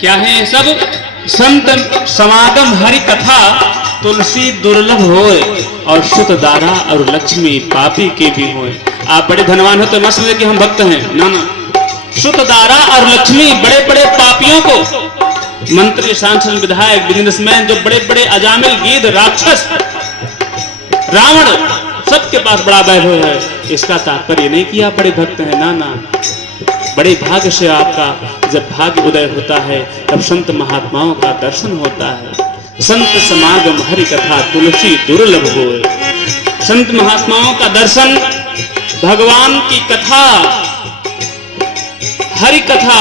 क्या है ये सब? संत समागम हरि कथा तुलसी दुर्लभ होए और शुत दारा और लक्ष्मी पापी के भी होए। आप बड़े धनवान हो तो मत समझे कि हम भक्त हैं, ना ना। शुत दारा और लक्ष्मी बड़े बड़े पापियों को, मंत्री, सांसद, विधायक, बिजनेसमैन, जो बड़े बड़े अजामिल, गिद्ध, राक्षस, रावण, सबके पास बड़ा वैभव है। इसका तात्पर्य नहीं कि आप बड़े भक्त हैं, ना ना। बड़े भाग्य से आपका जब भाग्य उदय होता है तब संत महात्माओं का दर्शन होता है। संत समागम हरि कथा तुलसी दुर्लभ होए। संत महात्माओं का दर्शन, भगवान की कथा, हरि कथा,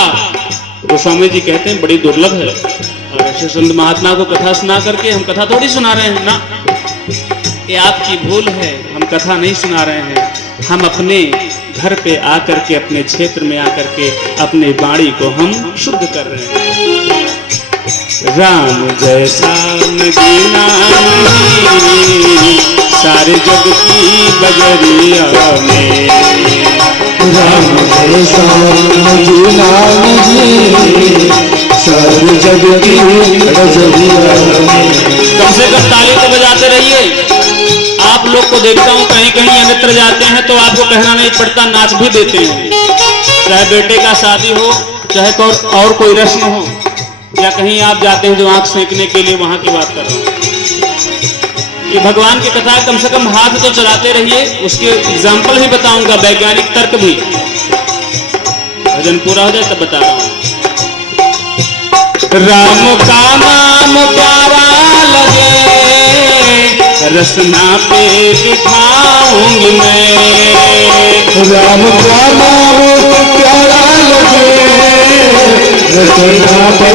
गोस्वामी जी कहते हैं बड़ी दुर्लभ है। और ऐसे संत महात्मा को कथा सुना करके हम कथा थोड़ी सुना रहे हैं ना, ये आपकी भूल है। हम कथा नहीं सुना रहे हैं, हम अपने घर पे आकर के, अपने क्षेत्र में आकर के अपने वाणी को हम शुद्ध कर रहे हैं। राम जैसा नगीना नहीं सारे जग की बजरिया में, राम जैसा नगीना नहीं सारे जग की बजरिया में। कम से कम ताली तो बजाते रहिए। आप लोग को देखता हूँ कहीं कहीं अन्यत्र जाते हैं तो आपको कहना नहीं पड़ता, नाच भी देते हैं। चाहे बेटे का शादी हो, चाहे और कोई रस्म हो, या कहीं आप जाते हैं जो आंख सेंकने के लिए, वहां की बात कर रहा हूँ। ये भगवान की कथा कम से कम हाथ तो चलाते रहिए। उसके एग्जाम्पल भी बताऊंगा, वैज्ञानिक तर्क भी। भजन पूरा हो जाए तब बता रहा हूँ। राम का नाम प्यारा लगे, रसना पे बिठाऊंगी मैं। राम का नाम प्यारा लगे, रसना पे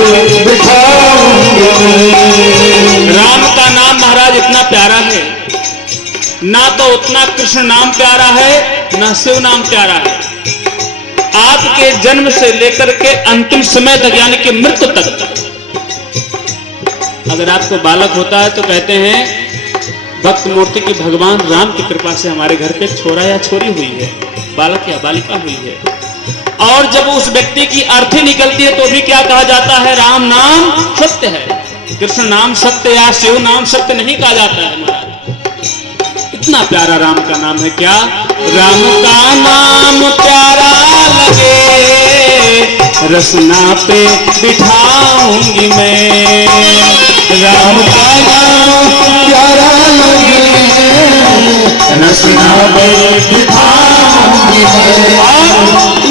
बिठाऊंगी मैं। राम का नाम महाराज इतना प्यारा है, ना तो उतना कृष्ण नाम प्यारा है, ना शिव नाम प्यारा है। आपके जन्म से लेकर के अंतिम समय तक, यानी कि मृत्यु तक, अगर आपको बालक होता है तो कहते हैं भक्त मूर्ति की भगवान राम की कृपा से हमारे घर पे छोरा या छोरी हुई है, बालक या बालिका हुई है। और जब उस व्यक्ति की अर्थी निकलती है तो भी क्या कहा जाता है? राम नाम सत्य है। कृष्ण नाम सत्य या शिव नाम सत्य नहीं कहा जाता है महाराज। इतना प्यारा राम का नाम है। क्या? राम का नाम प्यारा लगे, रसना पे बिठाऊंगी मैं। राम का नाम प्यारा लगे, रसना पे बिठाऊंगी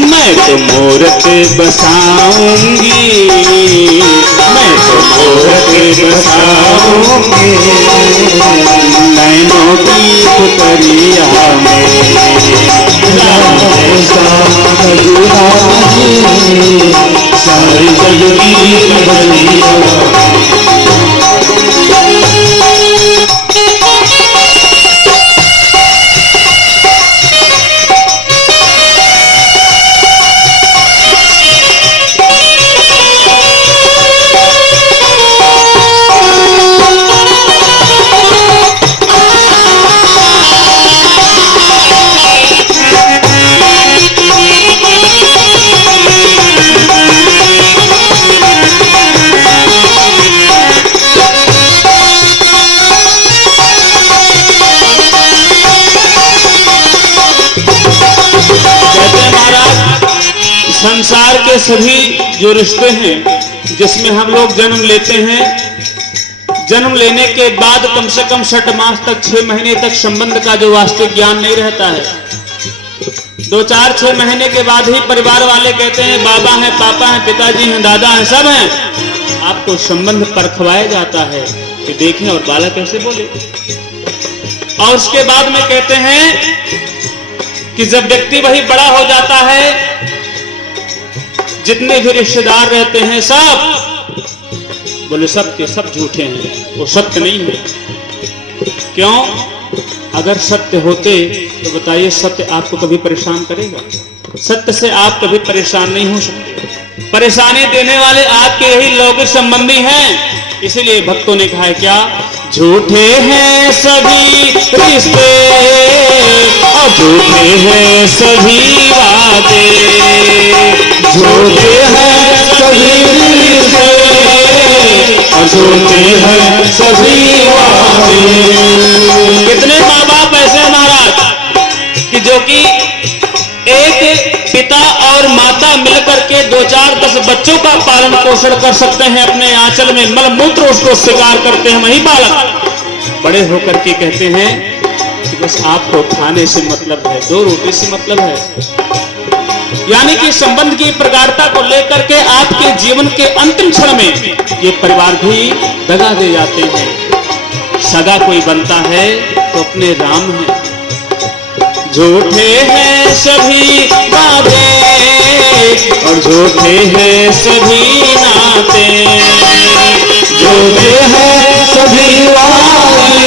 मैं तो मूरत बसाऊंगी, मैं तो मूरत बसाऊंगी नैनों की पुतरिया में। राम जैसा नगीना नहीं सारे जग की बजरिया में। संसार के सभी जो रिश्ते हैं जिसमें हम लोग जन्म लेते हैं, जन्म लेने के बाद कम से कम 6 मास तक, 6 महीने तक संबंध का जो वास्तविक ज्ञान नहीं रहता है। 2-4, 6 महीने के बाद ही परिवार वाले कहते हैं बाबा हैं, पापा हैं, पिताजी हैं, दादा हैं, सब हैं। आपको संबंध परखवाया जाता है कि देखें और बालक कैसे बोले। और उसके बाद में कहते हैं कि जब व्यक्ति वही बड़ा हो जाता है, जितने भी रिश्तेदार रहते हैं सब बोले सब के सब झूठे हैं, वो सत्य नहीं है। क्यों? अगर सत्य होते तो बताइए सत्य आपको कभी परेशान करेगा? सत्य से आप कभी परेशान नहीं हो सकते। परेशानी देने वाले आपके यही लौकिक संबंधी हैं। इसीलिए भक्तों ने कहा है क्या? झूठे हैं सभी रिश्ते और झूठे हैं सभी वादे, झूठे हैं सभी रिश्ते झूठे हैं सभी वादे। कितने माँ बाप ऐसे हैं महाराज कि जो कि एक पिता और माता मिलकर के 2, 4, 10 बच्चों का पालन पोषण कर सकते हैं, अपने आंचल में मल मूत्र उसको स्वीकार करते हैं। वही बालक बड़े होकर के कहते हैं कि बस आपको खाने से मतलब है, 2 रोटी से मतलब है। यानी कि संबंध की प्रगाढ़ता को लेकर के आपके जीवन के अंतिम क्षण में ये परिवार भी दगा दे जाते हैं। सगा कोई बनता है तो अपने राम है। झूठे हैं सभी वादे और झूठे हैं सभी नाते। झूठे हैं सभी वादे,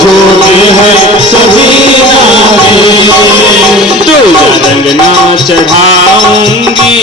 झूठे हैं सभी नाते। दूजा रंग ना चढ़ाऊंगी